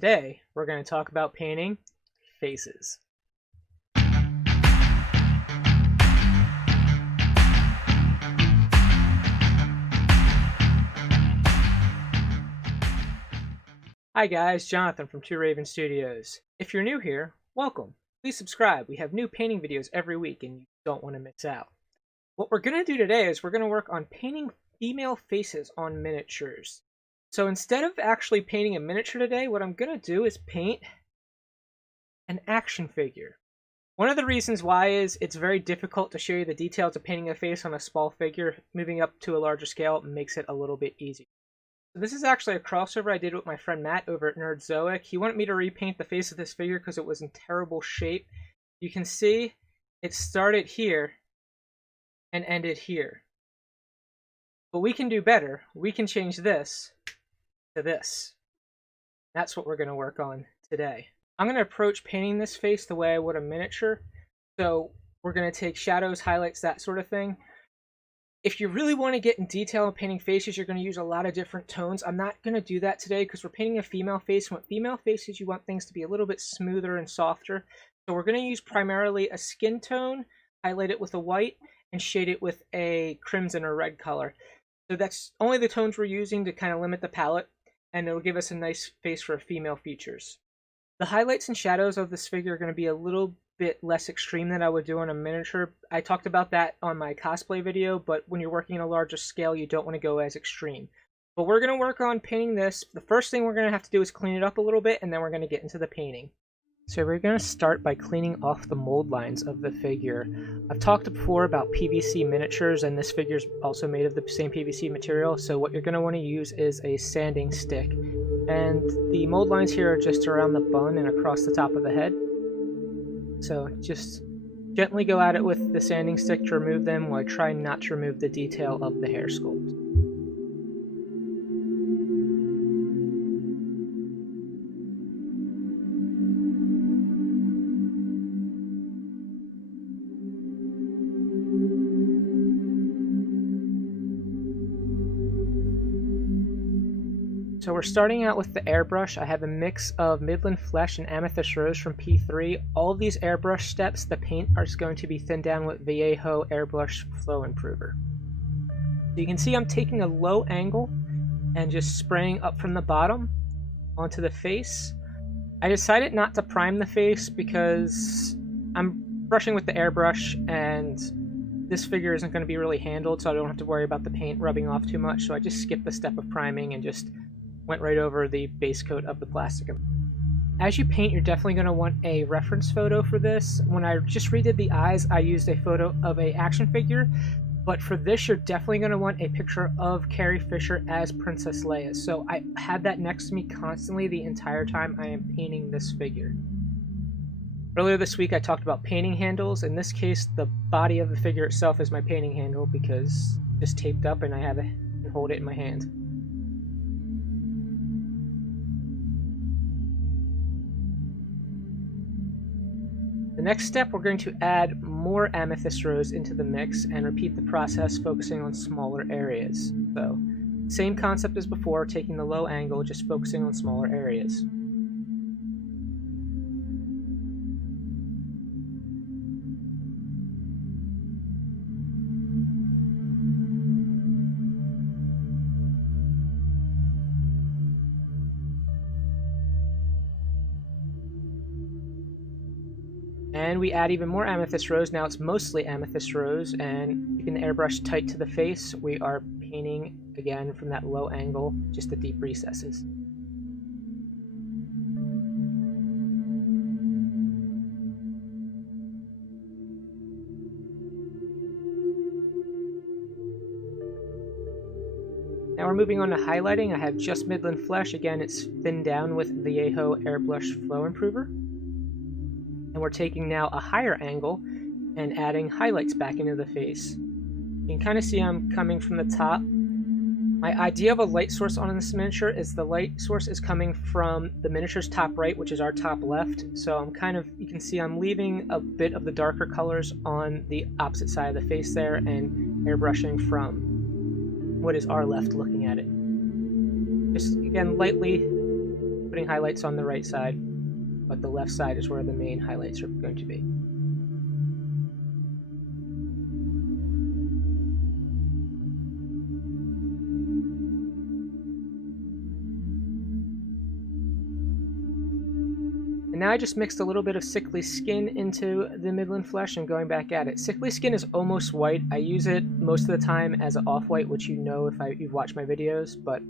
Today, we're going to talk about painting faces. Hi guys, Jonathan from Two Raven Studios. If you're new here, welcome. Please subscribe. We have new painting videos every week and you don't want to miss out. What we're going to do today is we're going to work on painting female faces on miniatures. So instead of actually painting a miniature today, what I'm going to do is paint an action figure. One of the reasons why is it's very difficult to show you the details of painting a face on a small figure. Moving up to a larger scale makes it a little bit easier. So this is actually a crossover I did with my friend Matt over at Nerdzoic. He wanted me to repaint the face of this figure because it was in terrible shape. You can see it started here and ended here. But we can do better. We can change this to this. That's what we're going to work on today. I'm going to approach painting this face the way I would a miniature. So we're going to take shadows, highlights, that sort of thing. If you really want to get in detail in painting faces, you're going to use a lot of different tones. I'm not going to do that today because we're painting a female face. With female faces, you want things to be a little bit smoother and softer. So we're going to use primarily a skin tone, highlight it with a white, and shade it with a crimson or red color. So that's only the tones we're using to kind of limit the palette, and it'll give us a nice face for female features. The highlights and shadows of this figure are going to be a little bit less extreme than I would do on a miniature. I talked about that on my cosplay video, but when you're working on a larger scale, you don't want to go as extreme. But we're going to work on painting this. The first thing we're going to have to do is clean it up a little bit, and then we're going to get into the painting. So we're going to start by cleaning off the mold lines of the figure. I've talked before about PVC miniatures, and this figure is also made of the same PVC material, so what you're going to want to use is a sanding stick. And the mold lines here are just around the bun and across the top of the head. So just gently go at it with the sanding stick to remove them while I try not to remove the detail of the hair sculpt. So we're starting out with the airbrush. I have a mix of Midland Flesh and Amethyst Rose from P3. All of these airbrush steps, the paint is going to be thinned down with Vallejo Airbrush Flow Improver. So you can see I'm taking a low angle and just spraying up from the bottom onto the face. I decided not to prime the face because I'm brushing with the airbrush and this figure isn't going to be really handled, so I don't have to worry about the paint rubbing off too much. So I just skipped the step of priming and just went right over the base coat of the plastic. As you paint, you're definitely going to want a reference photo for this. When I just redid the eyes, I used a photo of an action figure, but for this, you're definitely going to want a picture of Carrie Fisher as Princess Leia. So I had that next to me constantly the entire time I am painting this figure. Earlier this week, I talked about painting handles. In this case, the body of the figure itself is my painting handle because it's just taped up and I have to hold it in my hand. The next step, we're going to add more Amethyst Rose into the mix and repeat the process focusing on smaller areas. So, same concept as before, taking the low angle, just focusing on smaller areas. And we add even more Amethyst Rose. Now it's mostly Amethyst Rose, and keeping the airbrush tight to the face, we are painting again from that low angle, just the deep recesses. Now we're moving on to highlighting. I have just Midland Flesh. Again, it's thinned down with Vallejo Airbrush Flow Improver. And we're taking now a higher angle and adding highlights back into the face. You can kind of see I'm coming from the top. My idea of a light source on this miniature is the light source is coming from the miniature's top right, which is our top left. So I'm kind of, you can see I'm leaving a bit of the darker colors on the opposite side of the face there and airbrushing from what is our left looking at it. Just again lightly putting highlights on the right side, but the left side is where the main highlights are going to be. And now I just mixed a little bit of sickly skin into the midland flesh and going back at it. Sickly skin is almost white. I use it most of the time as an off-white, which you know if you've watched my videos, but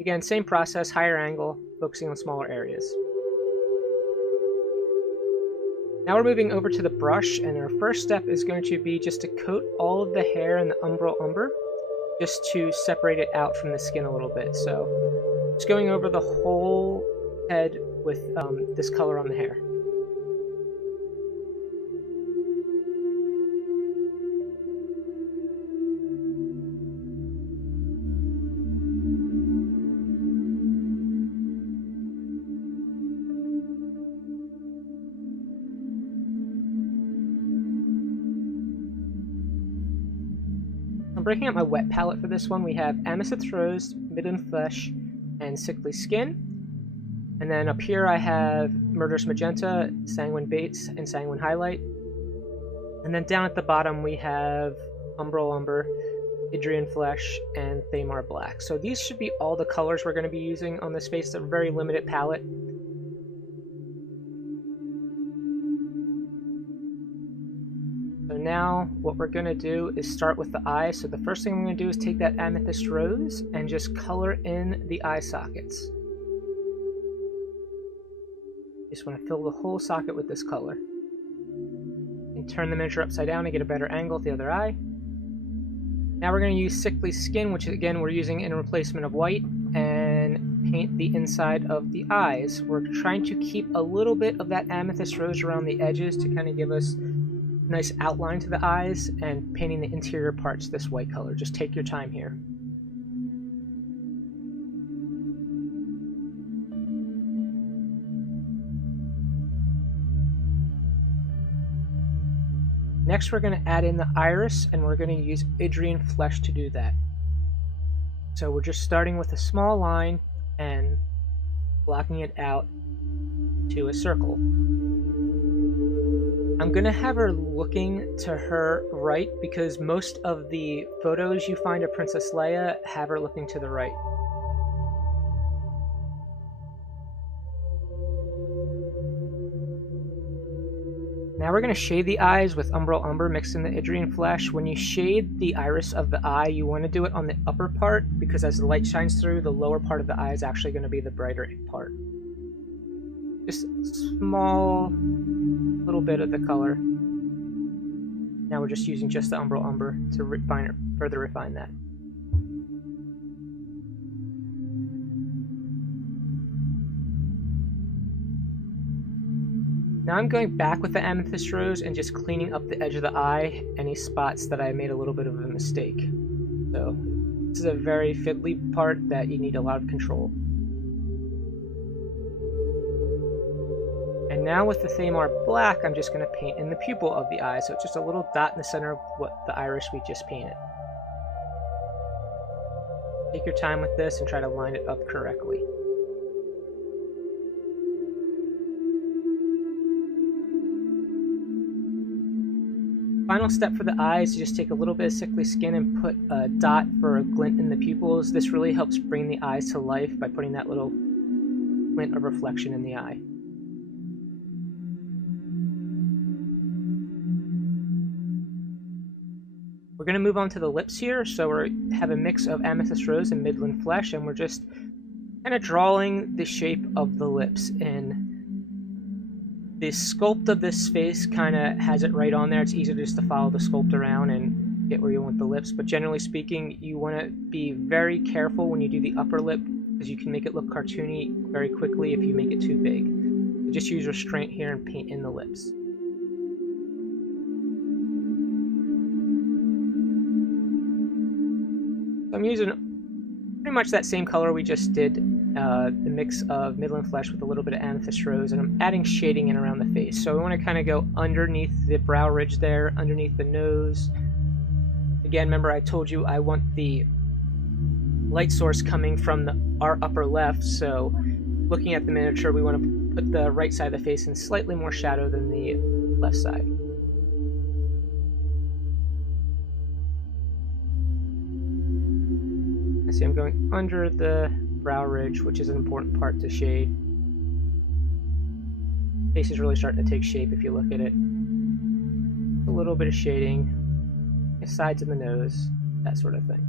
again, same process, higher angle, focusing on smaller areas. Now we're moving over to the brush, and our first step is going to be just to coat all of the hair in the UMBRAL umber, just to separate it out from the skin a little bit. So just going over the whole head with this color on the hair. I'm breaking out my wet palette for this one. We have Amethyst Rose, Midland Flesh, and Sickly Skin. And then up here I have Murderous Magenta, Sanguine Baits, and Sanguine Highlight. And then down at the bottom we have UMBRAL Umber, IDRIAN Flesh, and THAMAR Black. So these should be all the colors we're going to be using on this face. It's a very limited palette. So now what we're going to do is start with the eyes. So the first thing I'm going to do is take that Amethyst Rose and just color in the eye sockets. Just want to fill the whole socket with this color. And turn the miniature upside down to get a better angle with the other eye. Now we're going to use Sickly Skin, which again we're using in replacement of white, and paint the inside of the eyes. We're trying to keep a little bit of that Amethyst Rose around the edges to kind of give us a nice outline to the eyes, and painting the interior parts this white color. Just take your time here. Next we're going to add in the iris, and we're going to use IDRIAN Flesh to do that. So we're just starting with a small line and blocking it out to a circle. I'm going to have her looking to her right because most of the photos you find of Princess Leia have her looking to the right. Now we're going to shade the eyes with UMBRAL Umber mixed in the IDRIAN Flesh. When you shade the iris of the eye, you want to do it on the upper part because as the light shines through, the lower part of the eye is actually going to be the brighter part. Just a small little bit of the color. Now we're just using just the UMBRAL Umber to further refine that. Now I'm going back with the Amethyst Rose and just cleaning up the edge of the eye, any spots that I made a little bit of a mistake. So this is a very fiddly part that you need a lot of control. And now with the THAMAR Black, I'm just going to paint in the pupil of the eye, so it's just a little dot in the center of what the iris we just painted. Take your time with this and try to line it up correctly. Final step for the eyes is just take a little bit of Sickly Skin and put a dot for a glint in the pupils. This really helps bring the eyes to life by putting that little glint of reflection in the eye. We're going to move on to the lips here, so we have a mix of Amethyst Rose and Midland Flesh, and we're just kind of drawing the shape of the lips in. The sculpt of this face kind of has it right on there. It's easy just to follow the sculpt around and get where you want the lips, but generally speaking, you want to be very careful when you do the upper lip because you can make it look cartoony very quickly if you make it too big. So just use restraint here and paint in the lips. I'm using pretty much that same color we just did, the mix of Midland Flesh with a little bit of Amethyst Rose, and I'm adding shading in around the face. So we want to kind of go underneath the brow ridge there, underneath the nose. Again, remember I told you I want the light source coming from our upper left, so looking at the miniature, we want to put the right side of the face in slightly more shadow than the left side. I see I'm going under the brow ridge, which is an important part to shade. Face is really starting to take shape if you look at it. A little bit of shading, sides of the nose, that sort of thing.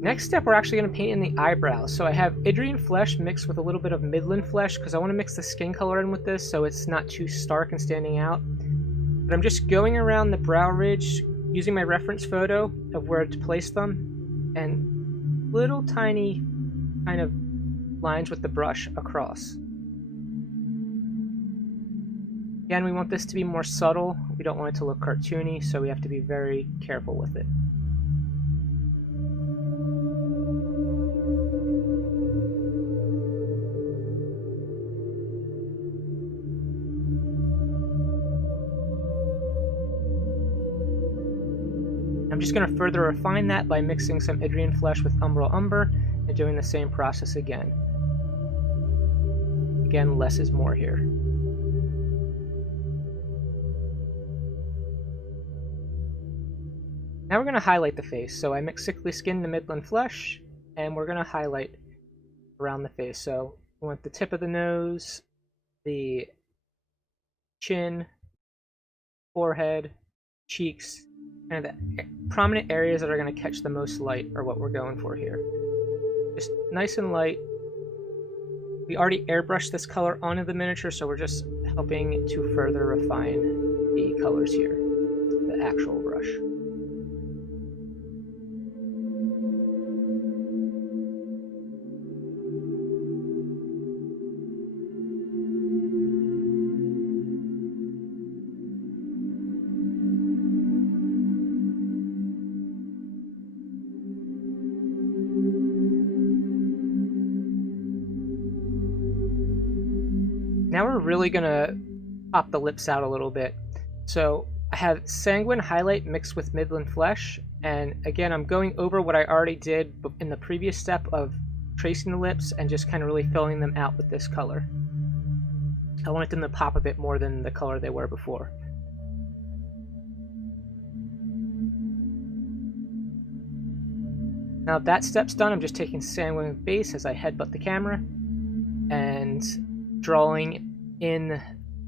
Next step, we're actually going to paint in the eyebrows. So I have IDRIAN flesh mixed with a little bit of Midland flesh because I want to mix the skin color in with this so it's not too stark and standing out. But I'm just going around the brow ridge using my reference photo of where to place them and little tiny kind of lines with the brush across. Again, we want this to be more subtle. We don't want it to look cartoony, so we have to be very careful with it. I'm just going to further refine that by mixing some IDRIAN flesh with UMBRAL and doing the same process again. Again, less is more here. Now we're going to highlight the face. So I mix sickly skin to Midland flesh, and we're going to highlight around the face. So we want the tip of the nose, the chin, forehead, cheeks, and the prominent areas that are going to catch the most light are what we're going for here. Just nice and light. We already airbrushed this color onto the miniature, so we're just helping to further refine the colors here, the actual brush. Now we're really gonna pop the lips out a little bit. So I have Sanguine highlight mixed with Midland flesh, and again I'm going over what I already did in the previous step of tracing the lips and just kind of really filling them out with this color. I wanted them to pop a bit more than the color they were before. Now that step's done, I'm just taking Sanguine base as I headbutt the camera and drawing in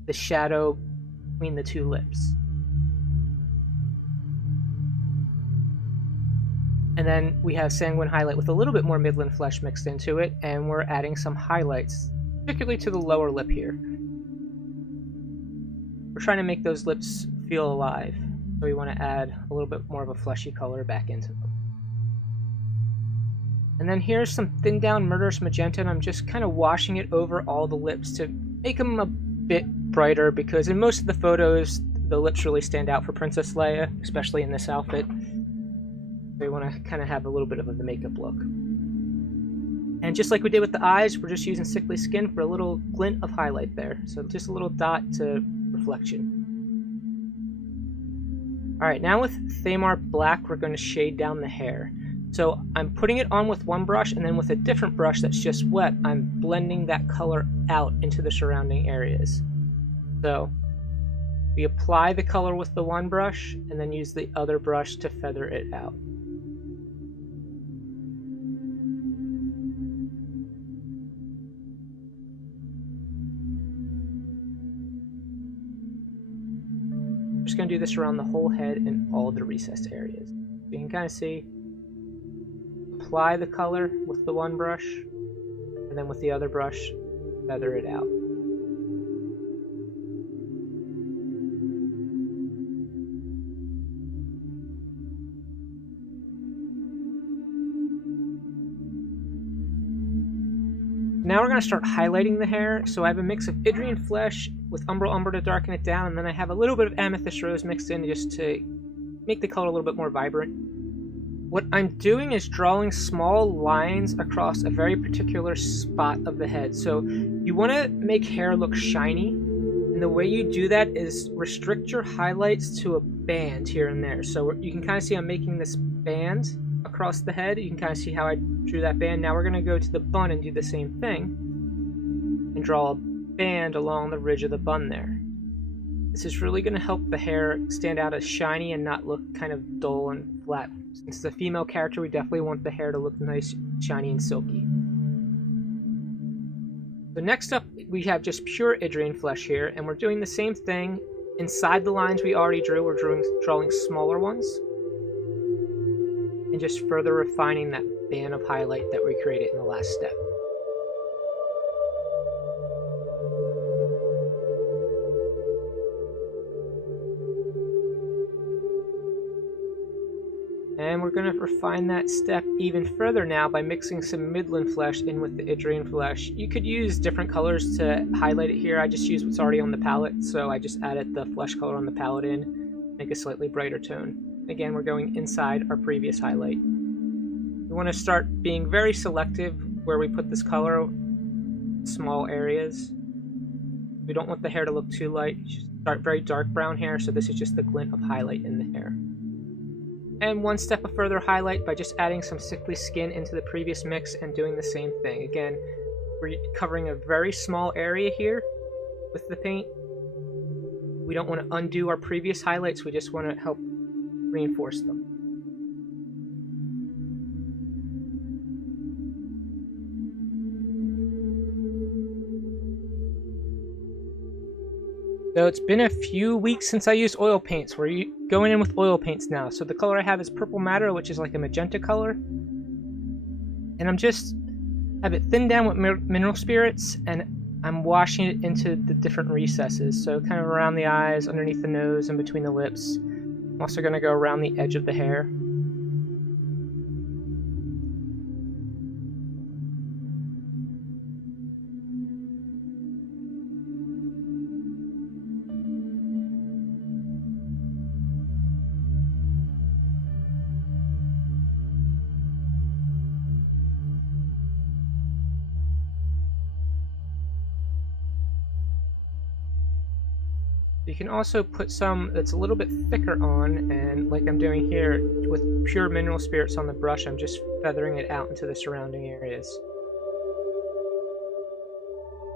the shadow between the two lips. And then we have Sanguine highlight with a little bit more Midland flesh mixed into it, and we're adding some highlights, particularly to the lower lip here. We're trying to make those lips feel alive, so we want to add a little bit more of a fleshy color back into them. And then here's some thinned down Murderous Magenta, and I'm just kind of washing it over all the lips to make them a bit brighter, because in most of the photos, the lips really stand out for Princess Leia, especially in this outfit. We want to kind of have a little bit of the makeup look. And just like we did with the eyes, we're just using sickly skin for a little glint of highlight there. So just a little dot to reflection. Alright, now with THAMAR black, we're going to shade down the hair. So I'm putting it on with one brush, and then with a different brush that's just wet, I'm blending that color out into the surrounding areas. So we apply the color with the one brush, and then use the other brush to feather it out. I'm just going to do this around the whole head and all the recessed areas. You can kind of see. Apply the color with the one brush, and then with the other brush, feather it out. Now we're going to start highlighting the hair. So I have a mix of IDRIAN flesh with UMBRAL to darken it down, and then I have a little bit of Amethyst rose mixed in just to make the color a little bit more vibrant. What I'm doing is drawing small lines across a very particular spot of the head. So you want to make hair look shiny, and the way you do that is restrict your highlights to a band here and there. So you can kind of see I'm making this band across the head. You can kind of see how I drew that band. Now we're going to go to the bun and do the same thing and draw a band along the ridge of the bun there. This is really going to help the hair stand out as shiny and not look kind of dull and flat. Since it's a female character, we definitely want the hair to look nice, shiny, and silky. So next up, we have just pure IDRIAN flesh here, and we're doing the same thing. Inside the lines we already drew, we're drawing smaller ones, and just further refining that band of highlight that we created in the last step. And we're going to refine that step even further now by mixing some MIDLUND flesh in with the IDRIAN flesh. You could use different colors to highlight it here. I just used what's already on the palette, so I just added the flesh color on the palette in, make a slightly brighter tone. Again, we're going inside our previous highlight. We want to start being very selective where we put this color, small areas. We don't want the hair to look too light. Start very dark brown hair, so this is just the glint of highlight in the hair. And one step of further highlight by just adding some sickly skin into the previous mix and doing the same thing. Again, we're covering a very small area here with the paint. We don't want to undo our previous highlights, we just want to help reinforce them. So it's been a few weeks since I used oil paints. We're going in with oil paints now. So the color I have is Purple Matter, which is like a magenta color. And I'm just have it thinned down with mineral spirits, and I'm washing it into the different recesses. So kind of around the eyes, underneath the nose, and between the lips. I'm also going to go around the edge of the hair. You can also put some that's a little bit thicker on, and like I'm doing here with pure mineral spirits on the brush, I'm just feathering it out into the surrounding areas.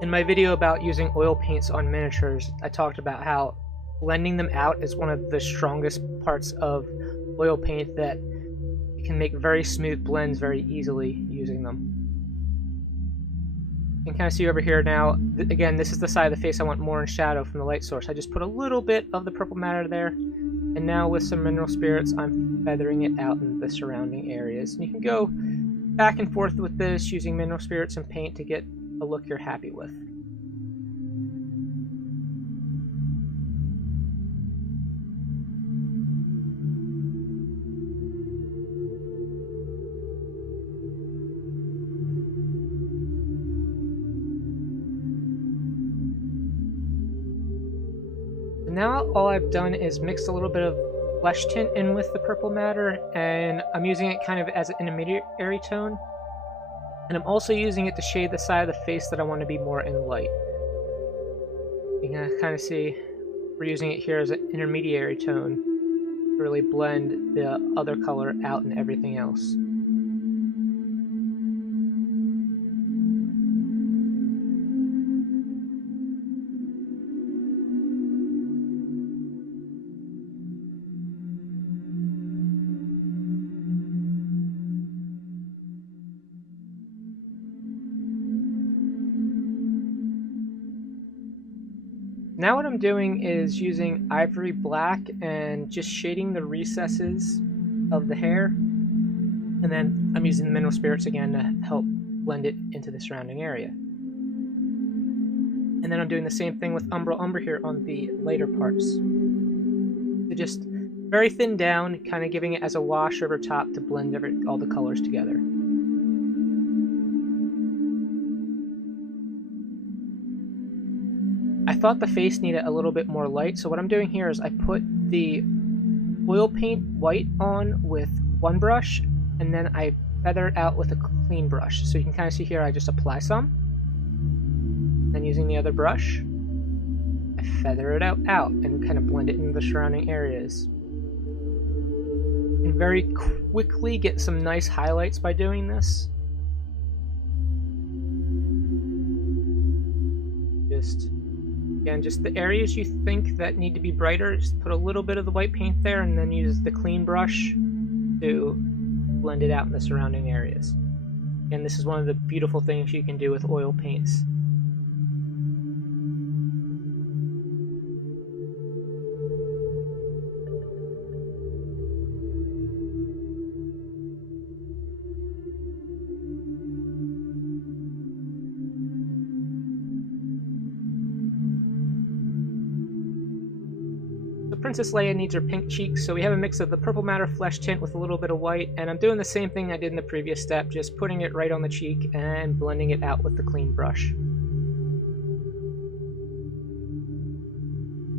In my video about using oil paints on miniatures, I talked about how blending them out is one of the strongest parts of oil paint, that you can make very smooth blends very easily using them. You can kind of see over here now, again, this is the side of the face I want more in shadow from the light source. I just put a little bit of the purple matter there, and now with some mineral spirits, I'm feathering it out in the surrounding areas. And you can go back and forth with this using mineral spirits and paint to get a look you're happy with. Now all I've done is mixed a little bit of flesh tint in with the purple matter, and I'm using it kind of as an intermediary tone. And I'm also using it to shade the side of the face that I want to be more in light. You can kind of see we're using it here as an intermediary tone to really blend the other color out and everything else. Now what I'm doing is using ivory black and just shading the recesses of the hair, and then I'm using the mineral spirits again to help blend it into the surrounding area. And then I'm doing the same thing with umber here on the lighter parts. So just very thin down, kind of giving it as a wash over top to blend all the colors together. I thought the face needed a little bit more light, so what I'm doing here is I put the oil paint white on with one brush, and then I feather it out with a clean brush. So you can kind of see here I just apply some. Then using the other brush, I feather it out and kind of blend it into the surrounding areas. You can very quickly get some nice highlights by doing this. Just the areas you think that need to be brighter, just put a little bit of the white paint there and then use the clean brush to blend it out in the surrounding areas. And this is one of the beautiful things you can do with oil paints. Princess Leia needs her pink cheeks, so we have a mix of the purple matter flesh tint with a little bit of white, and I'm doing the same thing I did in the previous step, just putting it right on the cheek and blending it out with the clean brush.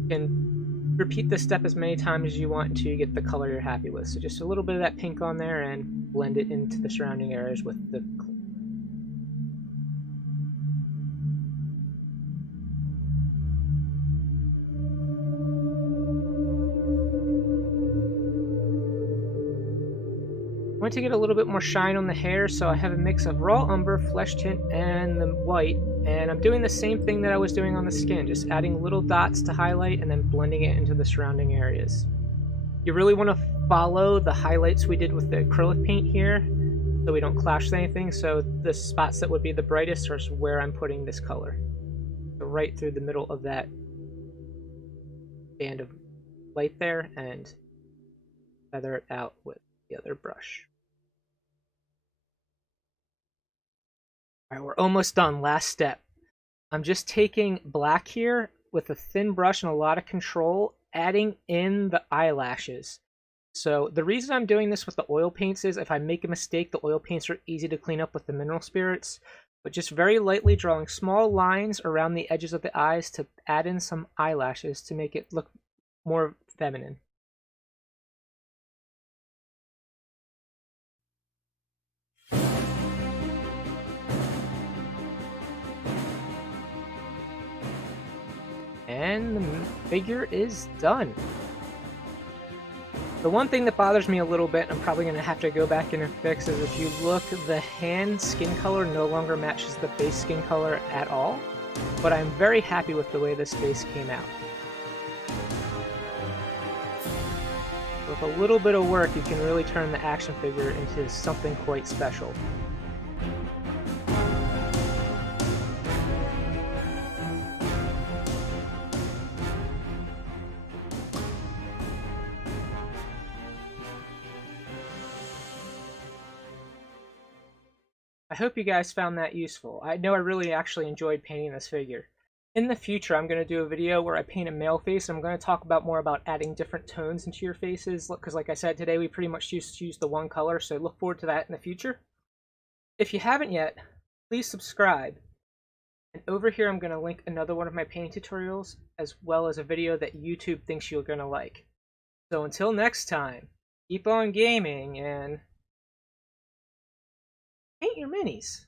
You can repeat this step as many times as you want until you get the color you're happy with. So just a little bit of that pink on there and blend it into the surrounding areas with the I want to get a little bit more shine on the hair, so I have a mix of raw umber, flesh tint, and the white, and I'm doing the same thing that I was doing on the skin, just adding little dots to highlight and then blending it into the surrounding areas. You really want to follow the highlights we did with the acrylic paint here, so we don't clash with anything, so the spots that would be the brightest are where I'm putting this color. So right through the middle of that band of light there, and feather it out with the other brush. Alright, we're almost done. Last step. I'm just taking black here with a thin brush and a lot of control, adding in the eyelashes. So the reason I'm doing this with the oil paints is if I make a mistake, the oil paints are easy to clean up with the mineral spirits. But just very lightly drawing small lines around the edges of the eyes to add in some eyelashes to make it look more feminine. And the figure is done. The one thing that bothers me a little bit, I'm probably going to have to go back in and fix, is if you look, the hand skin color no longer matches the face skin color at all. But I'm very happy with the way this face came out. With a little bit of work, you can really turn the action figure into something quite special. I hope you guys found that useful. I know I really actually enjoyed painting this figure. In the future, I'm going to do a video where I paint a male face, and I'm going to talk about more about adding different tones into your faces, because like I said, today we pretty much just use the one color, so look forward to that in the future. If you haven't yet, please subscribe. And over here I'm going to link another one of my painting tutorials, as well as a video that YouTube thinks you're going to like. So until next time, keep on gaming and paint your minis.